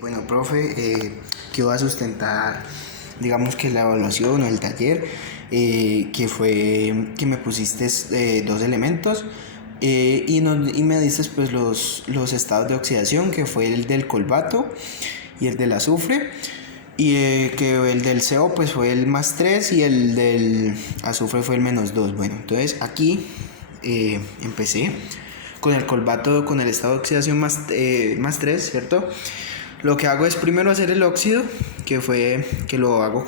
Bueno, profe, que va a sustentar, digamos que la evaluación o el taller, que fue que me pusiste dos elementos y me diste pues los estados de oxidación, que fue el del colbato y el del azufre, y que el del CO pues fue el +3 y el del azufre fue el -2. Bueno, entonces aquí empecé con el colbato con el estado de oxidación +3, ¿cierto? Lo que hago es primero hacer el óxido, que lo hago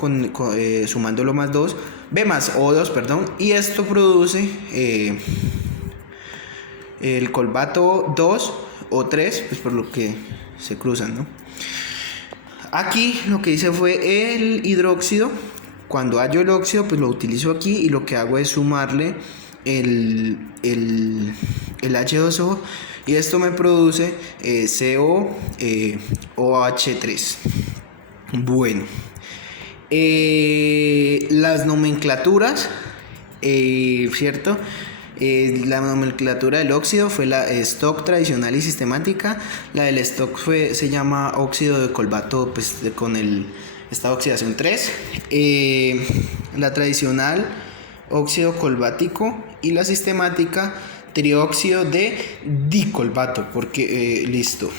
sumándolo +2, B más O2, perdón, y esto produce el colbato 2 o 3, pues por lo que se cruzan, ¿no? Aquí lo que hice fue el hidróxido. Cuando hallo el óxido, pues lo utilizo aquí y lo que hago es sumarle el H2O y esto me produce OH3. Bueno, las nomenclaturas, ¿cierto? La nomenclatura del óxido fue la stock tradicional y sistemática. La del stock se llama óxido de colbato, pues, con el estado de oxidación 3. La tradicional, óxido colbático, y la sistemática, trióxido de dicolbato, porque listo.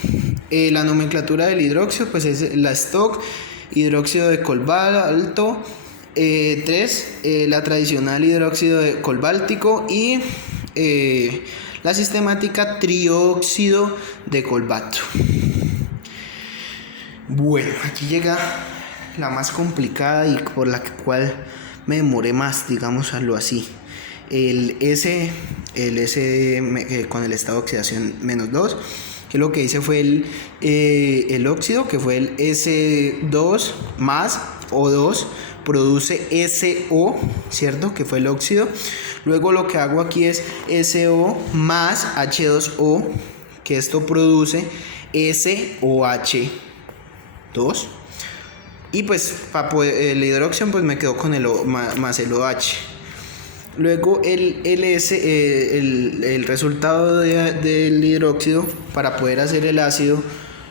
La nomenclatura del hidróxido pues es la stock, hidróxido de cobalto 3, la tradicional, hidróxido de cobaltíco, y la sistemática, trióxido de colbato. Bueno, aquí llega la más complicada y por la cual me demoré más, digámoslo así. El S con el estado de oxidación -2, que lo que hice fue el óxido, que fue el S2 más O2, produce SO, ¿cierto? Que fue el óxido. Luego lo que hago aquí es SO más H2O, que esto produce SOH2. Y pues para el hidróxido pues me quedo con el O más el OH. Luego el resultado del hidróxido, para poder hacer el ácido,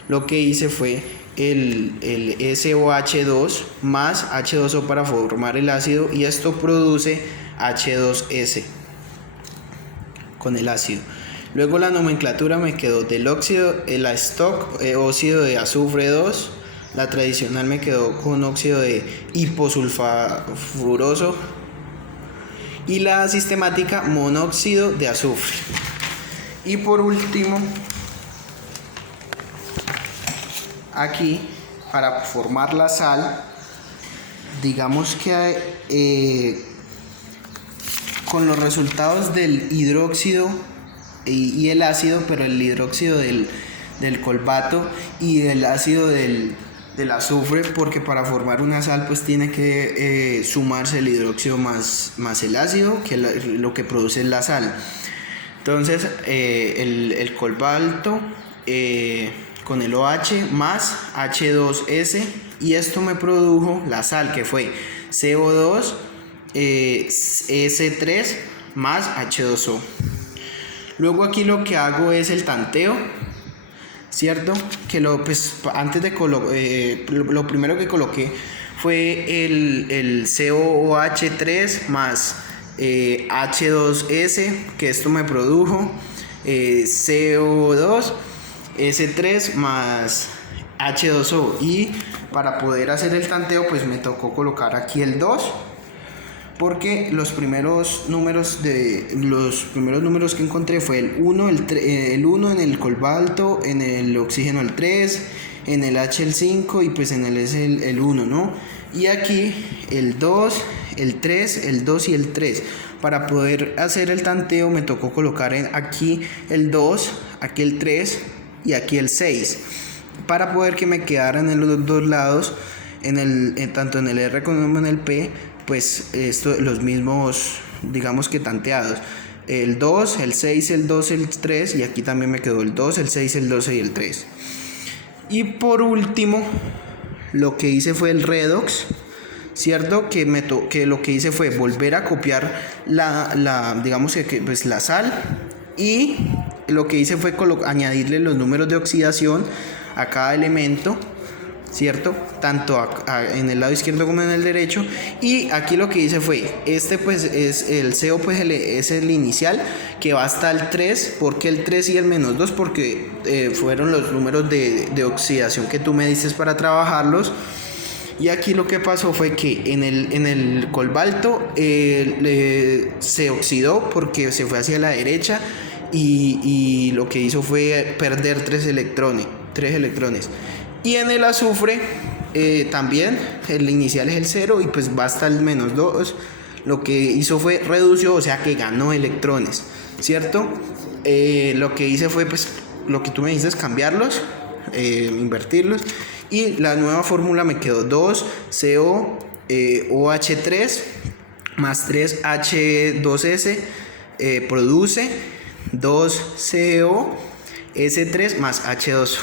lo que hice fue el SOH2 más H2O para formar el ácido, y esto produce H2S con el ácido. Luego la nomenclatura me quedó del óxido, la stock, óxido de azufre 2, la tradicional me quedó con óxido de hiposulfuroso, y la sistemática, monóxido de azufre. Y por último, aquí, para formar la sal, digamos que con los resultados del hidróxido y el ácido, pero el hidróxido del colbato y del ácido del azufre, porque para formar una sal pues tiene que sumarse el hidróxido más el ácido, que lo que produce es la sal. Entonces el cobalto con el OH más H2S, y esto me produjo la sal, que fue CO2 S3 más H2O. Luego aquí lo que hago es el tanteo, ¿cierto? Que antes de lo primero que coloqué fue el COOH3 más H2S, que esto me produjo CO2 S3 más H2O. Y para poder hacer el tanteo pues me tocó colocar aquí el 2, porque los primeros números que encontré fue el 1, el 1 en el cobalto, en el oxígeno el 3, en el H el 5 y pues en el S el 1, ¿no? Y aquí el 2, el 3, el 2 y el 3. Para poder hacer el tanteo me tocó colocar aquí el 2, aquí el 3 y aquí el 6, para poder que me quedaran en los dos lados, tanto en el R como en el P, pues los mismos, digamos que tanteados, el 2, el 6, el 2, el 3, y aquí también me quedó el 2, el 6, el 12 y el 3. Y por último lo que hice fue el redox, ¿cierto? Que lo que hice fue volver a copiar digamos que pues la sal, y lo que hice fue añadirle los números de oxidación a cada elemento, ¿cierto? Tanto en el lado izquierdo como en el derecho. Y aquí lo que hice fue, pues es el CO, pues es el inicial, que va hasta el 3. ¿Por qué el 3 y el -2? Porque fueron los números de oxidación que tú me diste para trabajarlos. Y aquí lo que pasó fue que en el cobalto se oxidó porque se fue hacia la derecha y lo que hizo fue perder 3 electrones. Y en el azufre también el inicial es el 0 y pues va hasta el -2. Lo que hizo fue redució, o sea que ganó electrones, ¿cierto? Lo que hice fue pues lo que tú me dices, cambiarlos, invertirlos. Y la nueva fórmula me quedó 2CO OH3 más 3H2S produce 2CO S3 más H2O.